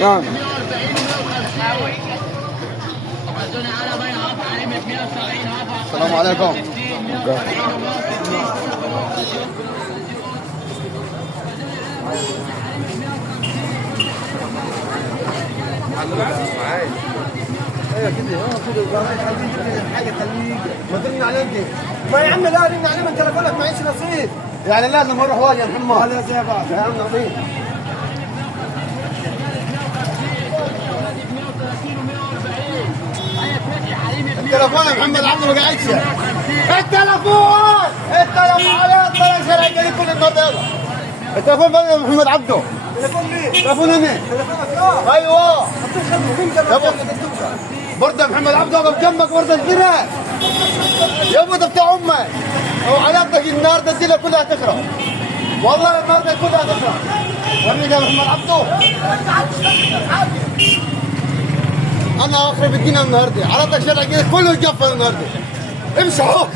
نعم. السلام عليكم. ايوه كده حاجه خليجي ما ترن عليك ما يا عم لا رن عليه من تليفونك معيش نصيب يعني لازم اروح واجي يا محمد لا زي بعض يا عم نصيب التليفون يا محمد عبده ما قاعدش التليفون عليه الطريق شارع الجديد كل النهارده التليفون بقى يا محمد عبده تليفون مين؟ تليفون انا تليفونك ايوه برضه يا محمد عبده واقف جنبك برضه الفرق يا ابو ده بتاع امك هو علاقتك النهارده الدنيا كلها تخرب والله النهارده كلها تخرب ورني يا محمد عبده انا اخرب الدنيا النهارده علاقتك شارع كده كله يتقفل النهارده امشي اهو